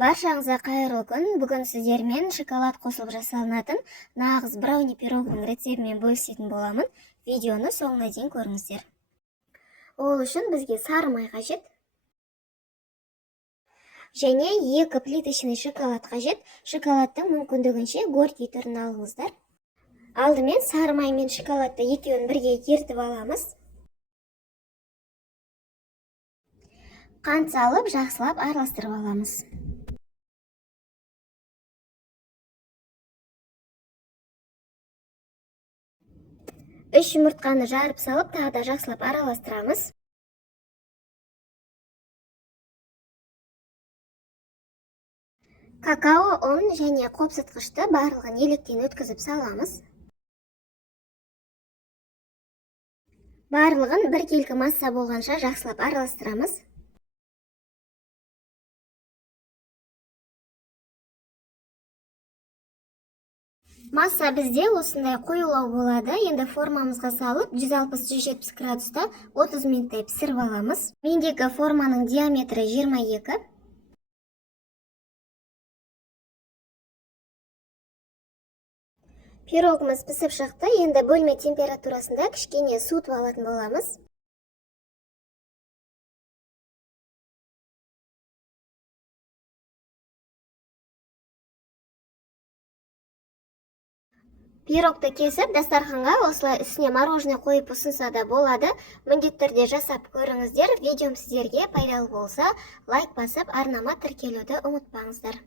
Баршаңызға қайырлы күн. Бүгін сіздермен шоколад қосылып жасалынатын нағыз брауни пирогының рецептімен бөлісетін боламын. Видеоны соңына дейін көріңіздер. Ол үшін бізге сары май қажет. Және 2 плиточный шоколад қажет. Шоколадтың мүмкіндігінше горький түрін алыңыздар. Алдымен сары май мен шоколадты екеуін бірге ертіп аламыз. Қант салып, жақсылап араластырып аламыз. Үш жұмыртқаны жарып салып, тағы да жақсылап араластырамыз. Какао, ұн және қопсытқышты барлығын електен өткізіп саламыз. Барлығын бір келкі масса болғанша жақсылап араластырамыз. Масса бізде осындай қоюлау болады. Енді формамызға салып 160-170 градуста 30 минуттай пісіріп аламыз. Мендегі форманың диаметрі 22. Пирогымыз пісіп шықты. Енді бөлме температурасында кішкене суытып алатын боламыз. Пирогты кесіп, дастарханға осылай үстіне мороженое қойып ұсынса да болады. Міндетті түрде жасап көріңіздер. Видеом сіздерге пайдалы болса, лайк басып, арнама тіркелуді ұмытпаңыздар.